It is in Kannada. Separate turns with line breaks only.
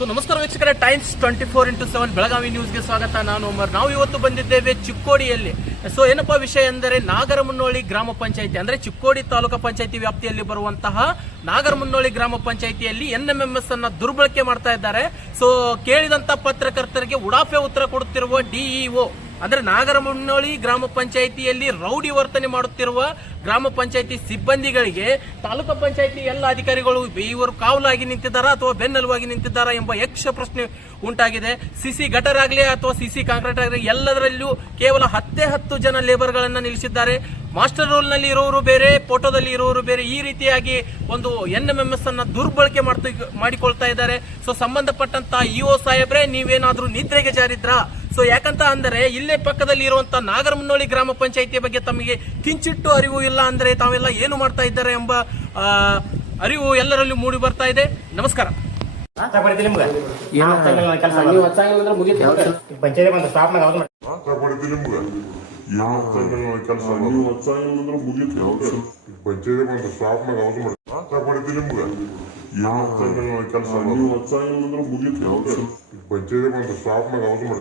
ಸೊ ನಮಸ್ಕಾರ ವೀಕ್ಷಕರೇ Times twenty four into seven Belagavi ನ್ಯೂಸ್ಗೆ ಸ್ವಾಗತ. ನಾನು ಉಮರ್. ನಾವು ಇವತ್ತು ಬಂದಿದ್ದೇವೆ ಚಿಕ್ಕೋಡಿಯಲ್ಲಿ. ಸೊ ಏನಪ್ಪಾ ವಿಷಯ ಎಂದರೆ ನಾಗರಮುನ್ನೋಳಿ ಗ್ರಾಮ ಪಂಚಾಯಿತಿ, ಅಂದ್ರೆ ಚಿಕ್ಕೋಡಿ ತಾಲೂಕು ಪಂಚಾಯಿತಿ ವ್ಯಾಪ್ತಿಯಲ್ಲಿ ಬರುವಂತಹ ನಾಗರಮುನ್ನೋಳಿ ಗ್ರಾಮ ಪಂಚಾಯಿತಿಯಲ್ಲಿ ಎನ್ ಅನ್ನ ದುರ್ಬಳಕೆ ಮಾಡ್ತಾ ಇದ್ದಾರೆ. ಸೊ ಕೇಳಿದಂತ ಪತ್ರಕರ್ತರಿಗೆ ಉಡಾಫೆ ಉತ್ತರ ಕೊಡುತ್ತಿರುವ ಡಿಇಒ ಅಂದ್ರೆ ನಾಗರಮುನ್ನೋಳಿ ಗ್ರಾಮ ಪಂಚಾಯಿತಿಯಲ್ಲಿ ರೌಡಿ ವರ್ತನೆ ಮಾಡುತ್ತಿರುವ ಗ್ರಾಮ ಪಂಚಾಯಿತಿ ಸಿಬ್ಬಂದಿಗಳಿಗೆ ತಾಲೂಕು ಪಂಚಾಯಿತಿ ಎಲ್ಲ ಅಧಿಕಾರಿಗಳು ಇವರು ಕಾವಲಾಗಿ ನಿಂತಿದ್ದಾರಾ ಅಥವಾ ಬೆನ್ನೆಲುವಾಗಿ ನಿಂತಿದ್ದಾರಾ ಎಂಬ ಯಕ್ಷ ಪ್ರಶ್ನೆ ಉಂಟಾಗಿದೆ. ಸಿಸಿ ಗಟರ್ ಆಗಲಿ ಅಥವಾ ಸಿಸಿ ಕಾಂಕ್ರೀಟ್ ಆಗಲಿ ಎಲ್ಲದರಲ್ಲೂ ಕೇವಲ ಹತ್ತೇ ಹತ್ತು ಜನ ಲೇಬರ್ಗಳನ್ನ ನಿಲ್ಲಿಸಿದ್ದಾರೆ. ಮಾಸ್ಟರ್ ರೋಲ್ನಲ್ಲಿ ಇರೋರು ಬೇರೆ, ಫೋಟೋದಲ್ಲಿ ಇರೋರು ಬೇರೆ, ಈ ರೀತಿಯಾಗಿ ಒಂದು ಎನ್ ಎಂ ಎಸ್ ಅನ್ನ ದುರ್ಬಳಕೆ ಮಾಡ್ತಾ ಮಾಡಿಕೊಳ್ತಾ ಇದ್ದಾರೆ. ಸೊ, ಸಂಬಂಧಪಟ್ಟಂತ ಇಒ ಸಾಹೇಬ್ರೆ, ನೀವೇನಾದ್ರೂ ನಿದ್ರೆಗೆ ಜಾರಿದ್ರಾ? ಸೊ ಯಾಕಂತ ಅಂದರೆ ಇಲ್ಲೇ ಪಕ್ಕದಲ್ಲಿ ಇರುವಂತ ನಾಗರಮುನ್ನೋಳಿ ಗ್ರಾಮ ಪಂಚಾಯಿತಿ ಬಗ್ಗೆ ತಮಗೆ ಕಿಂಚಿಟ್ಟು ಅರಿವು ಇಲ್ಲ ಅಂದ್ರೆ ತಾವೆಲ್ಲ ಏನು ಮಾಡ್ತಾ ಇದ್ದಾರೆ ಎಂಬ ಅರಿವು ಎಲ್ಲರಲ್ಲೂ ಮೂಡಿ ಬರ್ತಾ ಇದೆ. ನಮಸ್ಕಾರ.
ಯಾವ ನಿಮ್ಗೆ. ಕೆಲಸ
ನೀವು ಹಚ್ಚಾಗಿಲ್ಲ
ಯಾವ ಪಂಚಾಯತಿ ಬಂದು ಮಾಡಿ ಅವ್ರು ಮಾಡಿ